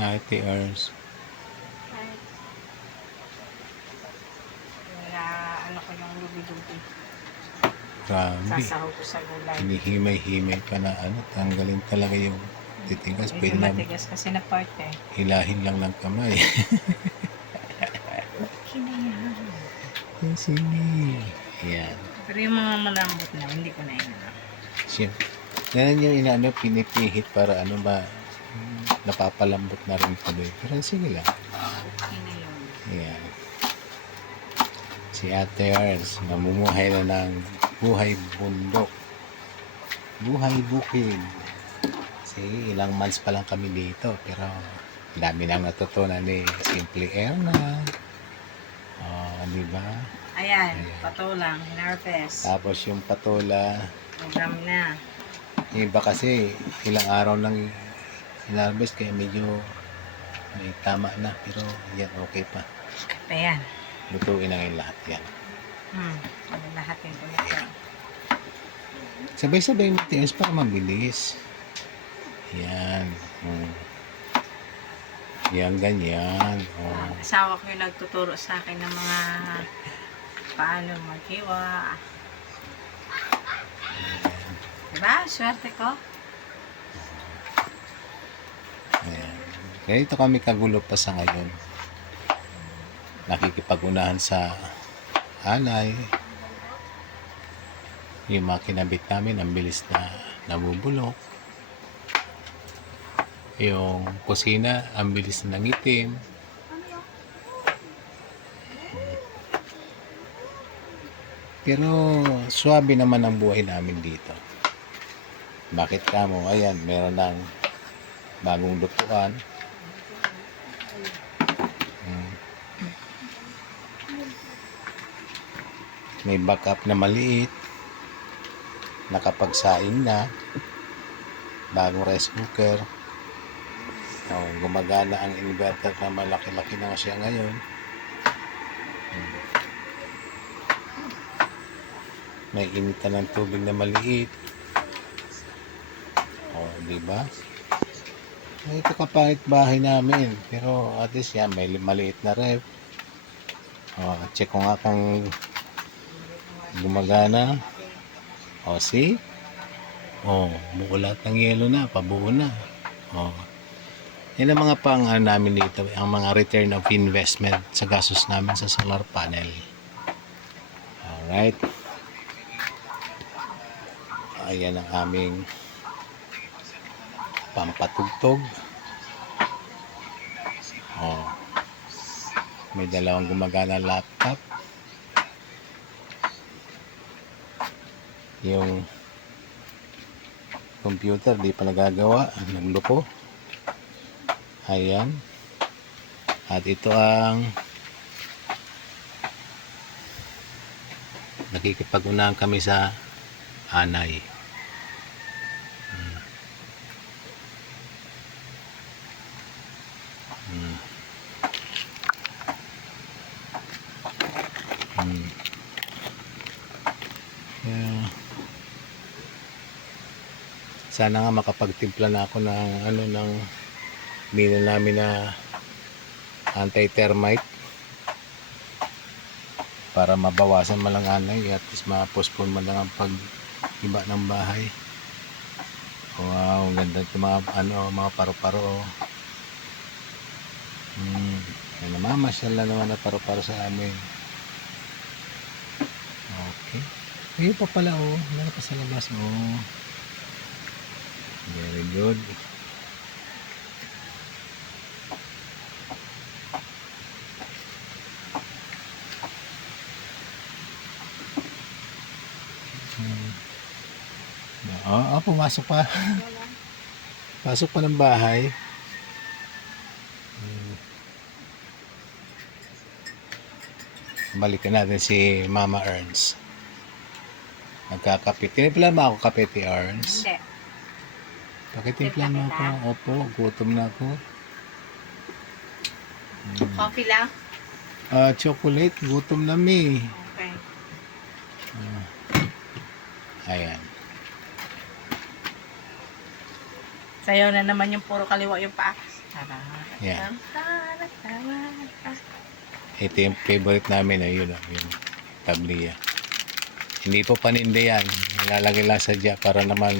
Ate Ers. Na ano ko yung lubi-lubi. Grabe. Sasahog ko sa gulay. Hinihimay-himay pa na ano. Tanggalin talaga yung titigas. Medyo Pwede na matigas kasi na part eh. hilahin lang ng kamay. Kinayahan. Sige. Ayan. Pero yung mga malambot na, hindi ko na inano. Siya. Yan yung inaano, pinipihit para ano ba, napapalambot na rin tuloy. Pero sige lang. Okay na yun. Ayan. Si Ate Ers, namumuhay na ng buhay bundok. Buhay bukid. Kasi ilang months pa lang kami dito. Pero dami nang natutunan ni Simple Air na. Di ba? Ayan, patulang, hinarvest. Tapos yung patola, Program na. yung iba kasi ilang araw lang hinarvest kaya medyo may tama na. Pero yan, okay pa. Pa yan. Lutuin na ngayon lahat yan. Lahat yung kumito. Sabay-sabay matigas para mabilis. Yan. Yan, ganyan. Asawa ko yung nagtuturo sa akin ng mga paano maghiwa. Diba? Swerte ko. Ayan. Kaya ito kami kagulo pa sa ngayon. Nakikipag-unahan sa alay. Yung mga kinabit namin, ang bilis na nabubulok. Yung kusina, ang bilis na nangitim. Pero swabe naman ang buhay namin dito. Bakit kamo? Ayan, meron ng bagong lutuan. May backup na maliit. Nakapagsaing na. Bagong rice cooker. Gumagana ang inverter na malaki-laki na siya ngayon. May initan ng tubig na maliit. Di ba? Ito kapangit bahay namin. Pero at least yan, may maliit na ref. Check ko nga kung gumagana. See? Buo lahat ng yelo na. Pabuo na. Yan ang mga pang namin dito. Ang mga return of investment sa gastos namin sa solar panel. Alright. Ayan ang aming pampatugtog. May dalawang gumagana laptop. Yung computer di pa nagagawa, nagluko. Ayan. At ito ang nakikipag-unahan kami sa anay. Sana nga makapagtimpla na ako ng ng bili namin na anti-termite para mabawasan man lang anay at least ma-postpone man lang ang pag-iba ng bahay. Wow, ang ganda ng mga mga paru-paro. Namamasyal na naman na paru-paro sa amin. Okay. Ayun pa pala wala pa sa labas Very good. Pumasok pa. Pasok pa ng bahay. Balikan natin si Mama Ernst. Nagkakape. Tinimpla mo ako kape, ti Ernst? Hindi. Pakitimpla mo ako. Opo, gutom na ako. Coffee lang? Chocolate. Gutom na mi. Okay. Ayan. Sayo na naman yung puro kaliwa yung paa. Yan. Ito yung favorite namin, yun, yung tabliya. Hindi po paninda yan. Nilalagay lang sadya para naman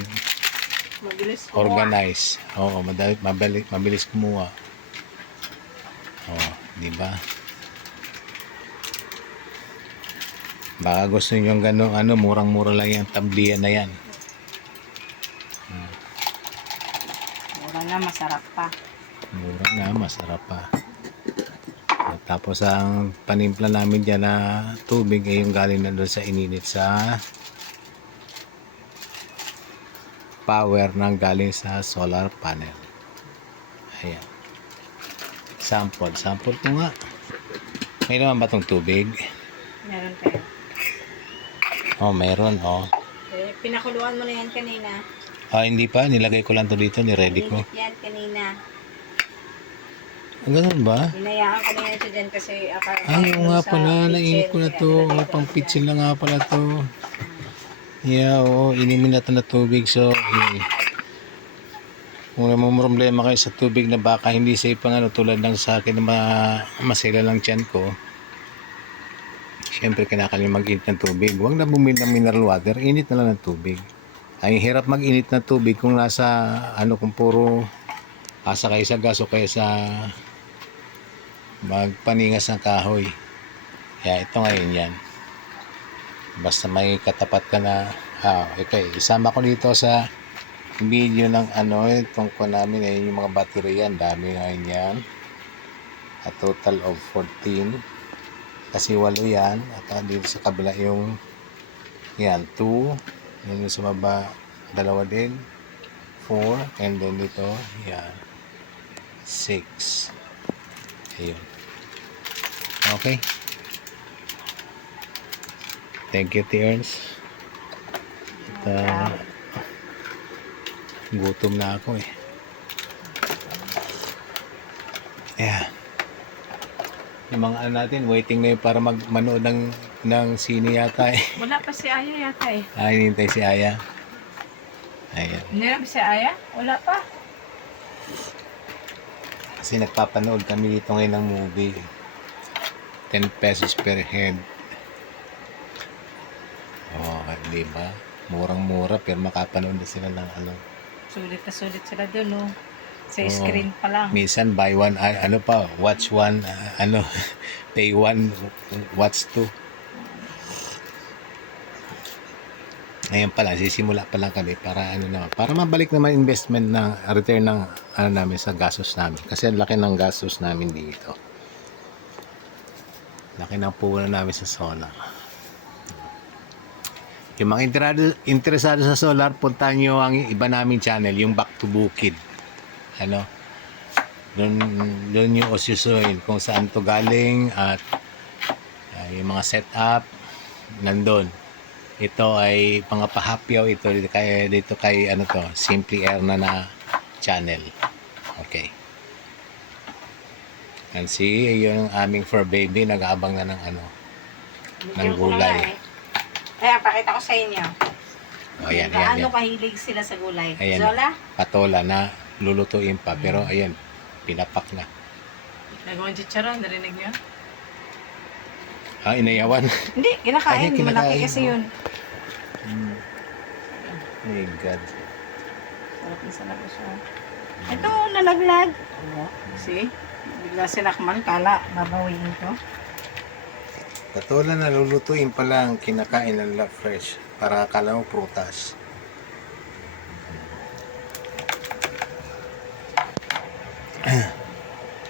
Mabilis ko. organize. Oo, mabilis kumuha. Oo, di ba? Baka gusto nyo gano'ng murang-mura lang yung tabliya na yan. Mura na, masarap pa. Mura na, masarap pa. Tapos ang panimpla namin dyan na tubig ay yung galing na doon sa ininit sa power ng galing sa solar panel. Ayan. Sample ko nga. May naman ba itong tubig? Meron kayo. Oh, meron, oh. Eh, pinakuluan mo na yan kanina. Ah, hindi pa. Nilagay ko lang to dito. Niready ko. Init yan kanina. Ganun ba? Hinayaan ko na yan siya dyan kasi Ay, oo nga pala. Nainit ko na to. Oh, pang pitsil na nga pala to. Yeah, oo. Inimin na to na tubig. So, yun. Kung may problema kayo sa tubig na baka hindi safe pang tulad ng sa akin na masila lang tiyan ko. Siyempre, kinakalim mag-init ng tubig. Huwag na bumili ng mineral water. Init na lang ng tubig. Ay, hirap mag-init ng tubig kung nasa, kung puro asa kayo sa gas o kayo sa magpaningas ng kahoy. Kaya ito ngayon yan. Basta may katapat ka na, okay. Isama ko dito sa video ng itong ko namin ay yung mga baterya. Dami ngayon yan. A total of 14. Kasi 8 yan. At dito sa kabila yung yan, 2. Yan yung sa baba, 2 din. 4. And then dito, yan. 6. Ayun. Okay. Thank you, Tears. At gutom na ako eh. Yeah. Yung mga natin, waiting na yun para manood ng sine yata eh. Wala pa si Aya yata eh. Hinintay si Aya. Ayan. Hindi na ba si Aya? Wala pa. Kasi nagpapanood kami dito ngayon ng movie. 10 pesos per head. Oh, di ba? Murang-mura pero makapanood na sila ng Sulit na sulit sila dun, no? Sa Oo. screen pa lang. Minsan buy one, watch one, pay one, watch two. Ngayon pa lang, sisimula pa lang kami para para mabalik naman investment ng return ng namin sa gastos namin. Kasi ang laki ng gastos namin dito. Laki ng puhunan namin sa solar. Yung mga interesado sa solar, puntahan nyo ang iba namin channel, yung Back to Bukid. Doon nyo ususuin kung saan to galing at yung mga setup nandun. Ito ay mga pahapyaw ito dito kay Simply Erna na channel. Okay. And see, yung aming fur baby nag-aabang na ng gulay. Ayan, pakita ko sa inyo. Oh, ayan. Gaano kahilig sila sa gulay. Ayan. Zola? Patola na lulutuin pa pero ayan, pinapak na. Nagawang chicharon, narinig niyo? Inayawan. Hindi, kinakain. Ay, kinakain, Malaki kasi oh. yun. My God. Sarap na sa labas yun. Ito, nalaglag. See? Bigla sinakman, kala, babawiin ko. Patola na lulutuin pa lang, kinakain nila fresh para akala mo prutas.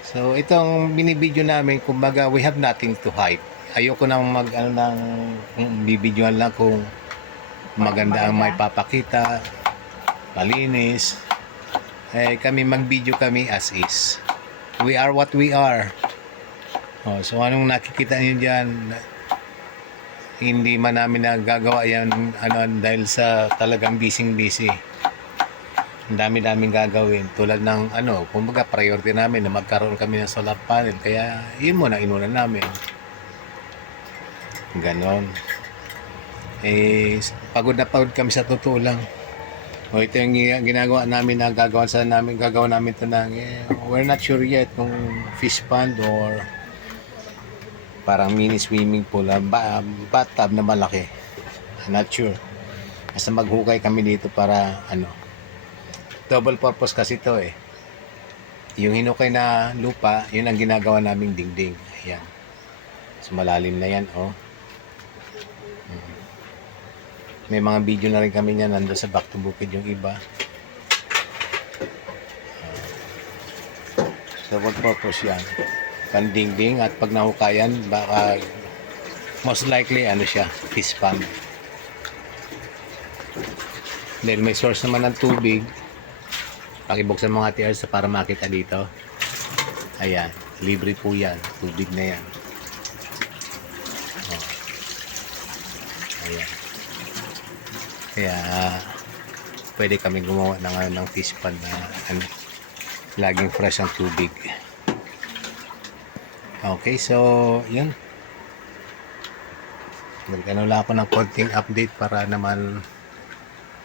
So itong binibideo namin, kumbaga we have nothing to hide. Ayoko nang bibidyoan lang kung maganda ang may papakita, malinis. Kami mag-video kami as is. We are what we are. So anong nakikita niyo diyan? Hindi man namin nagagawa yan dahil sa talagang busy. Ang dami-daming gagawin tulad ng kumbaga priority namin na magkaroon kami ng solar panel kaya yun muna inuna namin. Ganon. Pagod na pagod kami sa totoo lang. O ito yung ginagawa namin na gagawa namin ito ng we're not sure yet kung fish pond or parang mini swimming pool, bathtub na malaki. Not sure. Basta maghukay kami dito para double purpose kasi ito eh. Yung hinukay na lupa, yun ang ginagawa naming dingding. Ayan. So malalim na yan, oh. May mga video na rin kami niyan, nandun sa Back to Bukid yung iba. Double purpose yan. Pandingding at pag nahukayan, baka most likely siya, fish pond. Dahil may source naman ng tubig, pakibuksan mga TRs para makita dito. Ayan, libre po yan, tubig na yan. Oh. Ayan. Kaya pwede kami gumawa ng fish pond na laging fresh ang tubig. Okay, so yun. Nagano lang ako ng konting update para naman.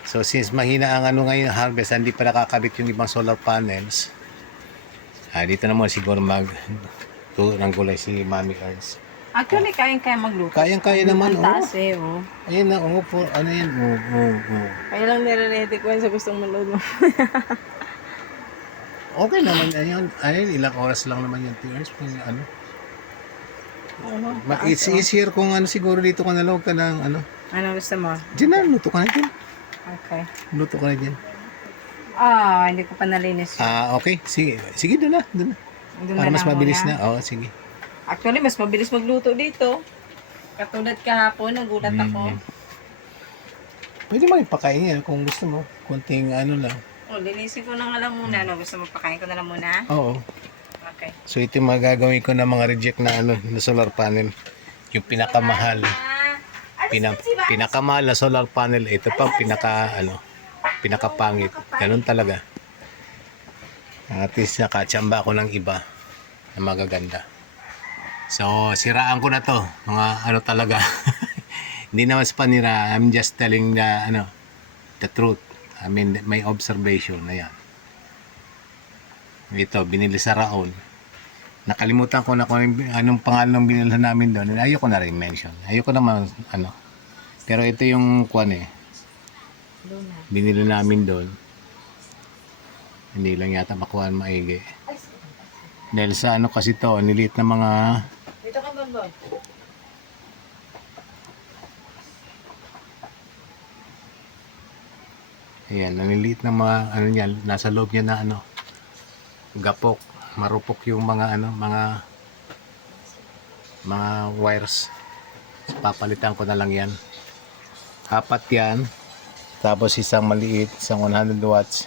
So since mahina ang ngayon harvest, hindi pa nakakabit yung ibang solar panels. Dito naman siguro turo ng gulay si Mami Ernst. Actually, kayang-kaya magluto. Kayang-kaya naman, Ang taas eh, oh. Ayun na, ano yan, Kaya lang nire-ready ko yan sa gustong manood mo. Okay naman, ayun, ilang oras lang naman yung 2 hours. It's easier kung siguro dito ka nalawag ka ng Ano gusto mo? Diyan na, luto ka na dyan. Okay. Luto ka na dyan. Hindi ko pa nalinis yun. Okay, sige, doon na. Doon Para na mas lang mabilis muna. na, sige. Actually, mas mabilis magluto dito. Katulad kahapon, nagulat ako. Pwede mo rin pakain yan kung gusto mo. Kunting lang. Linisin ko na nga lang muna. Gusto mo pakain ko na lang muna? Oo. Okay. So ito yung magagawin ko na mga reject na na solar panel. Yung pinakamahal. Pinakamahal na solar panel. Ito pa pinakapangit. Ganun talaga. At least nakatsamba ako ng iba na magaganda. So siraan ko na to. Mga talaga. Hindi naman sa panira. I'm just telling the truth. I mean, may observation na yan. Ito, binili sa Raon. Nakalimutan ko na kung anong pangalan ng binilhan namin doon. Ayoko na rin mention. Ayoko naman, Pero ito yung binili namin doon. Hindi lang yata makuha maigi. Dahil sa kasi to, niliit na mga... Dito ka, Bonbon. Ayan, naniliit na mga niya, nasa loob niya na gapok, marupok yung mga mga wires. So, papalitan ko na lang yan. 4 yan, tapos isang maliit, isang 100 watts.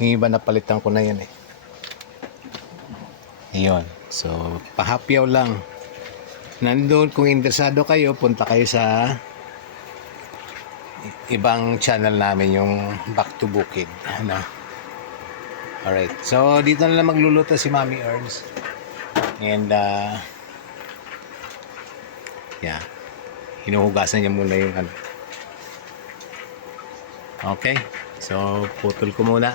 Yung iba napalitan ko na yan eh. Ayun, so pahapyaw lang. Nandun, kung interesado kayo, punta kayo sa ibang channel namin, yung Back to Bukid. Alright, so dito na lang magluluto si Mami Ernst. And yeah, hinuhugasan niya muna yung Okay, so putol ko muna.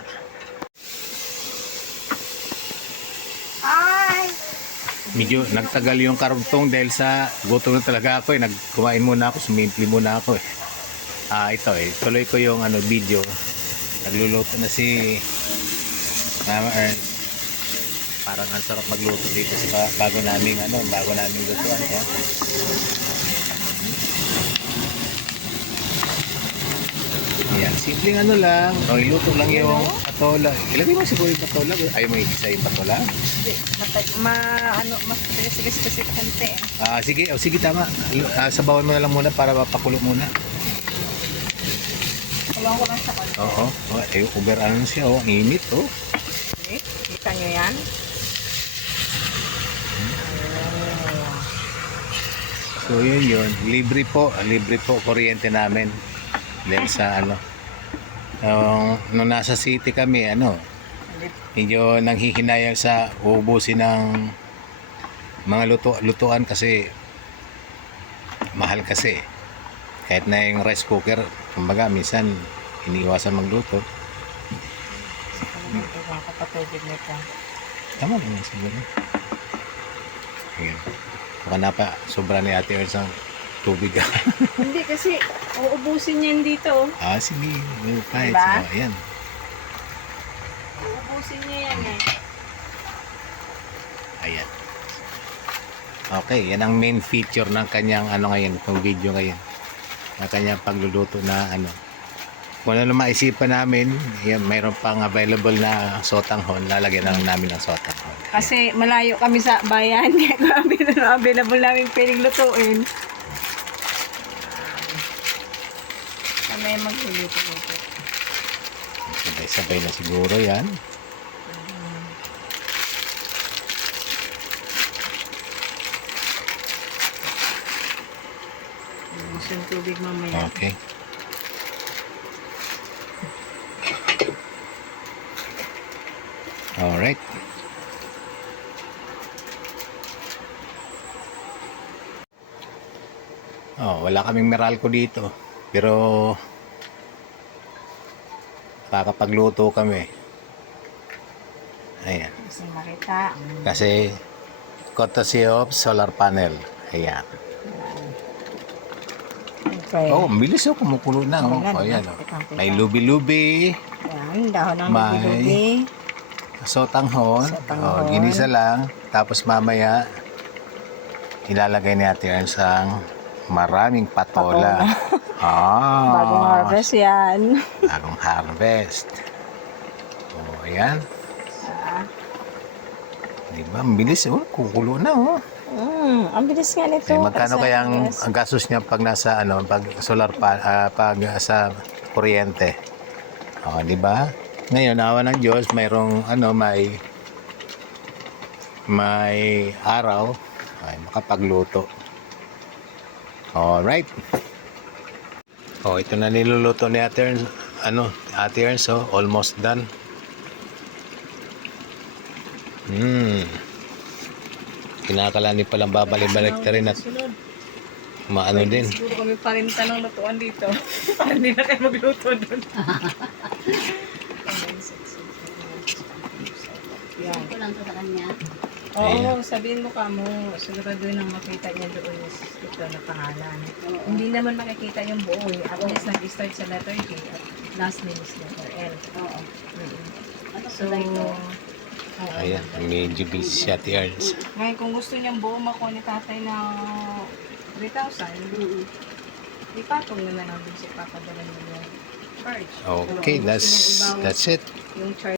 Medyo nagtagal yung karugtong dahil sa gutom na talaga ako eh. Nagkumain muna ako, sumimpli muna ako eh. Ito tuloy ko yung video. Nagluluto na si Mama Ernst. Parang ang sarap magluto dito sa bago naming lutuan. Yan, simpleng lang. Iluto lang yung patola. Ilagay mo siguro yung patola. Ayaw mo isa yung patola? Hindi. Mas matigas kasi kante. Sige, tama. Sabawan mo na lang muna para mapakulo muna. Kulong ko lang sa kante. Oo. Uber siya. Init. Kita nyo yan? So yun. Libre po kuryente namin. Dahil sa nung nasa city kami, medyo nanghihinayang sa ubusin ng mga lutuan kasi mahal kasi. Kahit na yung rice cooker, kumbaga minsan iniiwasan magluto. Ito mga kapatubig nito. Tama naman siguro. Ayan. Baka na pa, sobra ni Ate Ernst ang tubig. Hindi kasi, uubusin yan dito. Oh. Sige. Kahit. Diba? Ayan. Uubusin niya yan eh. Ayan. Okay, yan ang main feature ng kanyang ngayon, itong video ngayon. Ng kanyang pagluluto na Kung ano maisipan namin, yan, mayroon pang available na sotanghon, lalagyan na lang namin ng sotanghon. Kasi malayo kami sa bayan, kaya kung available namin pwedeng lutuin. Kami magluluto-luto. Sabay-sabay na siguro yan. Gusto yung tubig mamaya. Okay. Alright. Wala kaming Meralco dito. Pero kakapagluto kami. Ayan. Kasi makita. Kasi courtesy of solar panel. Ayan. Okay. Ang bilis kumukulo na. Ayan. May lubi-lubi. Ayan, dahon ng May- lubi-lubi. Sotanghon. Sotanghon. Ginisa lang. Tapos mamaya ilalagay ni Ate Ernst ang maraming patola. Bagong harvest yan. Bagong harvest. Ayan. Diba? Ang bilis. Kukulo na. Ang bilis nga nito. Magkano Kasi kaya ang yes. gastos niya pag nasa pag solar pag sa kuryente? Di ba? Ngayon, awa ng Diyos, mayroong may araw ay makapagluto. Alright. Ito na niluluto ni Ate Ernst. Ate Ernst, almost done. Kinakalani palang babalik-balik na rin at maano din. Siguro kami pa rin tanong lutuan dito. Para hindi na tayo magluto doon. Yan. Ko lang to sa kanya. Oo, sabihin mo ka mo, siguraduhin ang makita niya doon ito na pangalan. Hindi naman makikita yung buo eh. At least nag-start sa letter K at last name is letter L. Oo. Ano So, sa ito? Ayan, medyo busy si Ate Ernst. ngayon kung gusto niyang buo makuha ni tatay na 3,000, ipatong na lang din si papadala niya yung charge. Okay, that's it. Yung charge